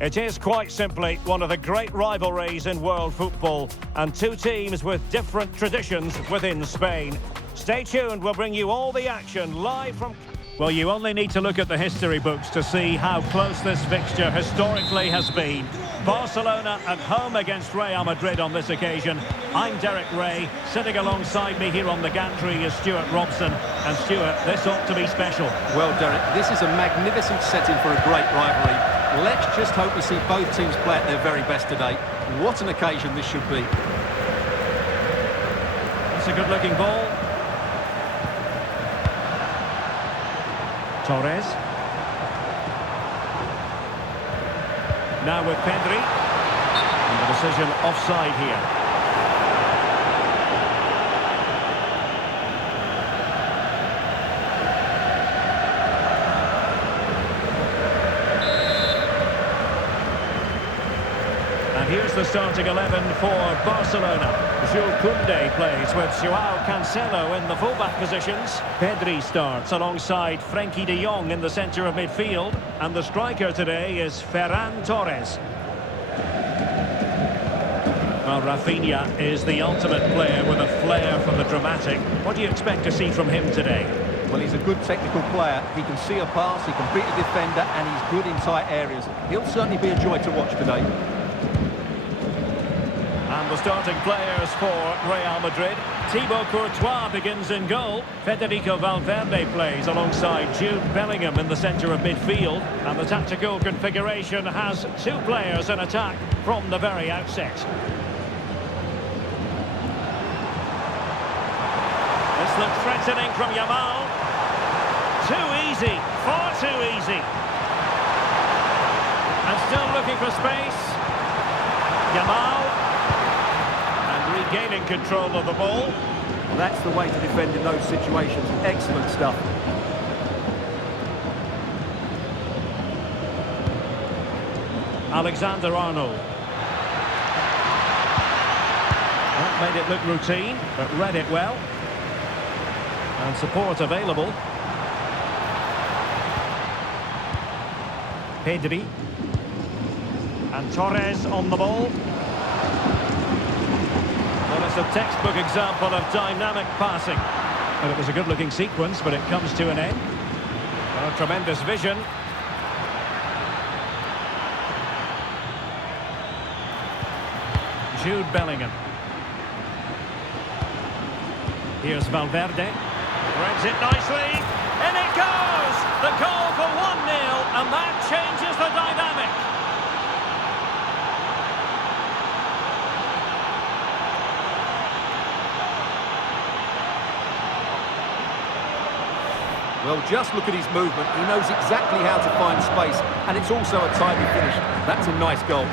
It is quite simply one of the great rivalries in world football, and two teams with different traditions within Spain. Stay tuned, we'll bring you all the action live from... Well, you only need to look at the history books to see how close this fixture historically has been. Barcelona at home against Real Madrid on this occasion. I'm Derek Ray. Sitting alongside me here on the gantry is Stuart Robson. And Stuart, this ought to be special. Well, Derek, this is a magnificent setting for a great rivalry. Let's just hope we see both teams play at their very best today. What an occasion this should be. It's a good-looking ball. Torres. Now with Pedri. And the decision offside here. And here's the starting 11 for Barcelona. Jules Koundé plays with Joao Cancelo in the fullback positions. Pedri starts alongside Frenkie de Jong in the centre of midfield. And the striker today is Ferran Torres. Well, Rafinha is the ultimate player with a flair for the dramatic. What do you expect to see from him today? Well, he's a good technical player. He can see a pass, he can beat a defender, and he's good in tight areas. He'll certainly be a joy to watch today. And the starting players for Real Madrid. Thibaut Courtois begins in goal. Federico Valverde plays alongside Jude Bellingham in the centre of midfield. And the tactical configuration has two players in attack from the very outset. This looks threatening from Yamal. Too easy, far too easy. And still looking for space. Yamal. Gaining control of the ball. That's the way to defend in those situations. Excellent stuff. Alexander-Arnold. That made it look routine, but read it well. And support available. Pedri. And Torres on the ball. Well, it's a textbook example of dynamic passing. And it was a good-looking sequence, but it comes to an end. Well, tremendous vision. Jude Bellingham. Here's Valverde. Threads it nicely. In it goes! The goal for 1-0, and that changes the dynamic. Well, just look at his movement. He knows exactly how to find space, and it's also a timely finish. That's a nice goal.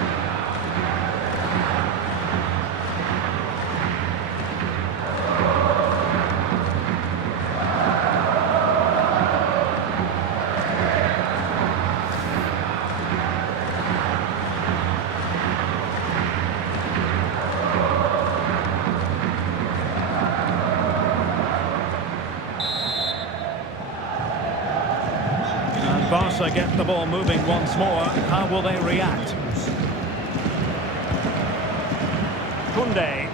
Barca get the ball moving once more. How will they react? Koundé.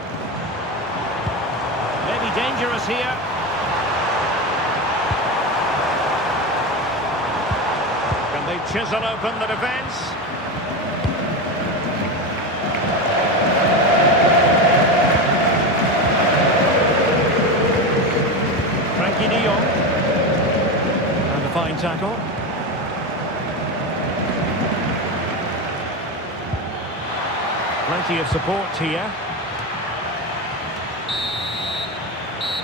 Maybe dangerous here. Can they chisel open the defence? Frenkie de Jong. And a fine tackle. Plenty of support here.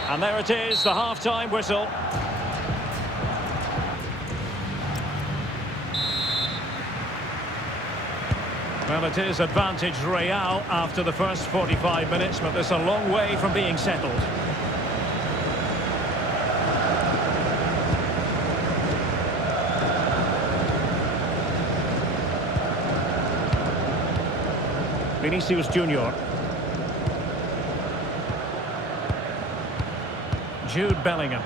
And there it is, the half-time whistle. Well, it is advantage Real after the first 45 minutes, but there's a long way from being settled. Vinicius Jr. Jude Bellingham.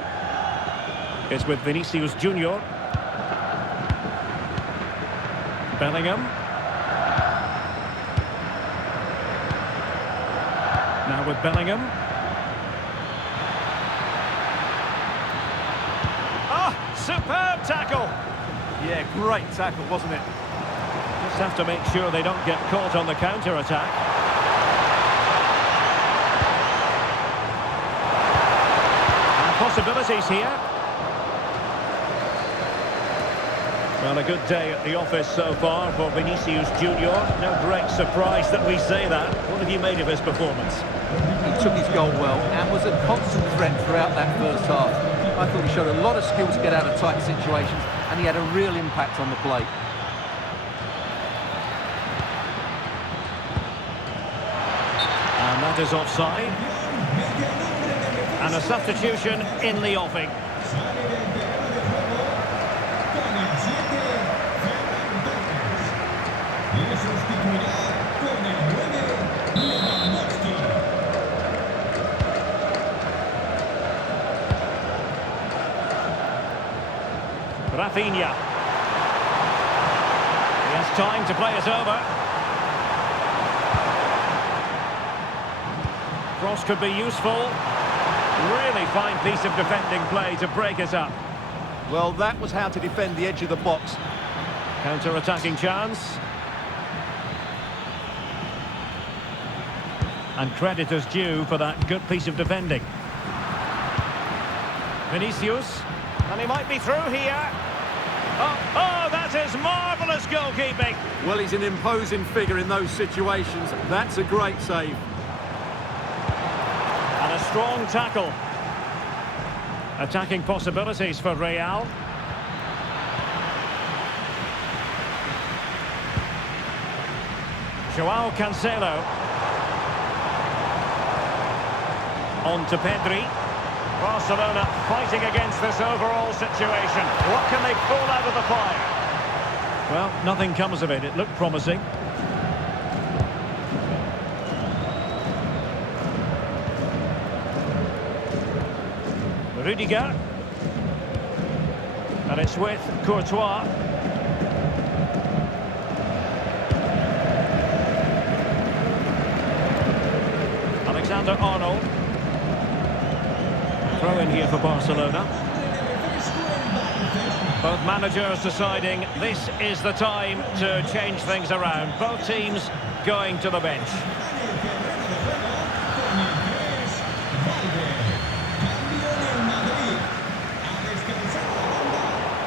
It's with Vinicius Jr. Bellingham. Now with Bellingham. Ah, superb tackle. Yeah, great tackle, wasn't it? Just have to make sure they don't get caught on the counter-attack. And possibilities here. Well, a good day at the office so far for Vinicius Jr. No great surprise that we say that. What have you made of his performance? He took his goal well and was a constant threat throughout that first half. I thought he showed a lot of skill to get out of tight situations, and he had a real impact on the play. And that is offside. And a substitution in the offing. Rafinha. He has time to play it over. Cross could be useful. Really fine piece of defending play to break it up. Well, that was how to defend the edge of the box. Counter-attacking chance. And credit is due for that good piece of defending. Vinicius. And he might be through here. Oh, that is marvellous goalkeeping. Well, he's an imposing figure in those situations. That's a great save. And a strong tackle. Attacking possibilities for Real. Joao Cancelo. On to Pedri. Barcelona fighting against this overall situation. What can they pull out of the fire? Well, nothing comes of it. It looked promising. Rudiger. And it's with Courtois. Alexander-Arnold. Throw in here for Barcelona. Both managers deciding this is the time to change things around. Both teams going to the bench.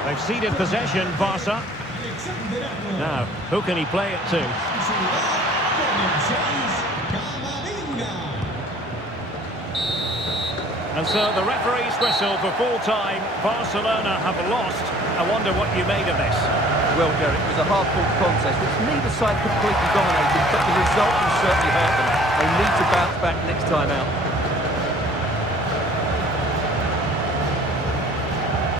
They've ceded possession, Barca. Now, who can he play it to? And so the referee's whistle for full time. Barcelona have lost. I wonder what you made of this. Well, Derek, it was a hard-fought contest, which neither side completely dominated, but the result will certainly hurt them. They need to bounce back next time out.